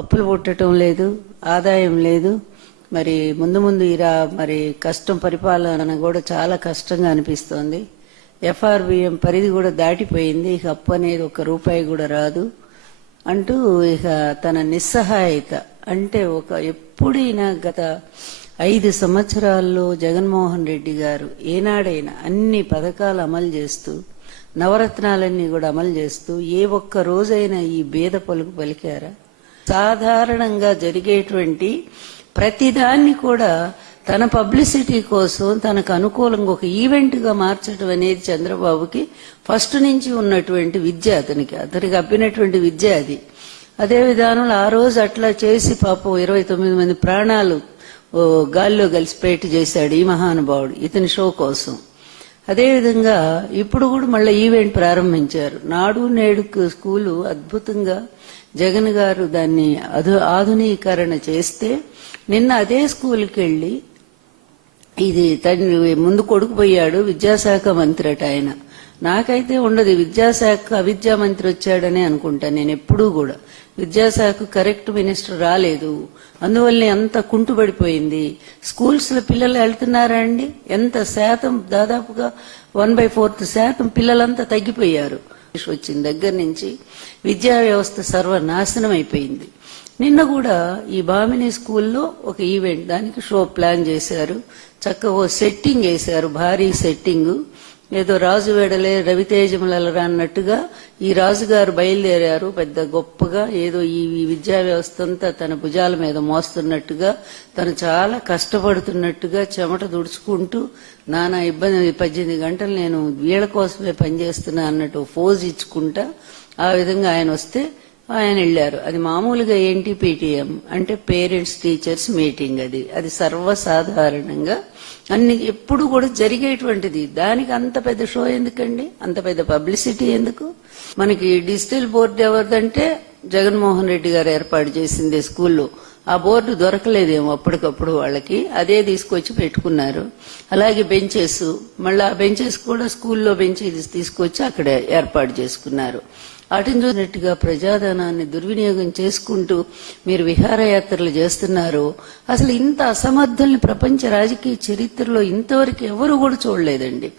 అప్పులు పుట్టడం లేదు, ఆదాయం లేదు. మరి ముందు ముందు మరి కష్టం, పరిపాలన కూడా చాలా కష్టంగా అనిపిస్తోంది. ఎఫ్ఆర్బిఎం పరిధి కూడా దాటిపోయింది, ఇక అప్పు అనేది ఒక్క రూపాయి కూడా రాదు అంటూ ఇక తన నిస్సహాయత అంటే ఎప్పుడైనా గత 5 సంవత్సరాల్లో జగన్మోహన్ రెడ్డి గారు ఏనాడైనా అన్ని పథకాలు అమలు చేస్తూ నవరత్నాలన్నీ కూడా అమలు చేస్తూ ఏ ఒక్క రోజైనా ఈ బేద పలుకు పలికారా? సాధారణంగా జరిగేటువంటి ప్రతిదాన్ని కూడా తన పబ్లిసిటీ కోసం తనకు అనుకూలంగా ఒక ఈవెంట్ గా మార్చడం అనేది చంద్రబాబుకి ఫస్ట్ నుంచి ఉన్నటువంటి విద్య, అతనికి అబ్బినటువంటి విద్య అది. అదే విధానంలో ఆ రోజు అట్లా చేసి పాపం 29 మంది ప్రాణాలు గాల్లో కలిసిపోయేట్టు చేశాడు ఈ మహానుభావుడు ఇతని షో కోసం. అదేవిధంగా ఇప్పుడు కూడా మళ్ళీ ఈవెంట్ ప్రారంభించారు. నాడు నేడు స్కూలు అద్భుతంగా జగన్ గారు దాన్ని ఆధునీకరణ చేస్తే నిన్న అదే స్కూల్కి వెళ్లి ఇది తండ్రి ముందు కొడుకు పోయాడు, విద్యాశాఖ మంత్రి అట ఆయన. నాకైతే ఉండదు విద్యాశాఖ అవిద్యా మంత్రి వచ్చాడనే అనుకుంటా నేను ఎప్పుడూ కూడా. విద్యాశాఖ కరెక్ట్ మినిస్టర్ రాలేదు, అందువల్లనే అంత కుంటుపడిపోయింది. స్కూల్స్ లో పిల్లలు వెళ్తున్నారా అండి? ఎంత శాతం? దాదాపుగా 1/4% పిల్లలంతా తగ్గిపోయారు. వచ్చిన దగ్గర నుంచి విద్యా వ్యవస్థ సర్వనాశనం అయిపోయింది. నిన్న కూడా ఈ భామిని స్కూల్లో ఒక ఈవెంట్, దానికి షో ప్లాన్ చేశారు. చక్కగా సెట్టింగ్ వేశారు, భారీ సెట్టింగ్. ఏదో రాజు వెడలే రవితేజములరా అన్నట్టుగా ఈ రాజుగారు బయలుదేరారు పెద్ద గొప్పగా. ఏదో ఈ విద్యా వ్యవస్థ అంతా తన భుజాల మీద మోస్తున్నట్టుగా, తను చాలా కష్టపడుతున్నట్టుగా, చెమట దుడుచుకుంటూ నానా ఇబ్బంది, 18 గంటలు నేను వీళ్ళ కోసమే పనిచేస్తున్నా అన్నట్టు ఫోజ్ ఇచ్చుకుంటా ఆ విధంగా ఆయన వస్తే ఆయన వెళ్లారు. అది మామూలుగా ఏంటి, పీటీఎం అంటే పేరెంట్స్ టీచర్స్ మీటింగ్. అది సర్వసాధారణంగా అన్ని ఎప్పుడు కూడా జరిగేటువంటిది. దానికి అంత పెద్ద షో ఎందుకండి, అంత పెద్ద పబ్లిసిటీ ఎందుకు? మనకి డిజిటల్ బోర్డు ఎవరిదంటే జగన్మోహన్ రెడ్డి గారు ఏర్పాటు చేసిందే స్కూల్లో. ఆ బోర్డు దొరకలేదేమో అప్పటికప్పుడు వాళ్ళకి, అదే తీసుకొచ్చి పెట్టుకున్నారు. అలాగే బెంచెస్, మళ్ళీ ఆ బెంచెస్ కూడా స్కూల్లో బెంచెస్ తీసుకొచ్చి అక్కడ ఏర్పాటు చేసుకున్నారు. వాటిని చూసినట్టుగా ప్రజాధనాన్ని దుర్వినియోగం చేసుకుంటూ మీరు విహారయాత్రలు చేస్తున్నారు. అసలు ఇంత అసమర్థుల్ని ప్రపంచ రాజకీయ చరిత్రలో ఇంతవరకు ఎవరు కూడా చూడలేదండి.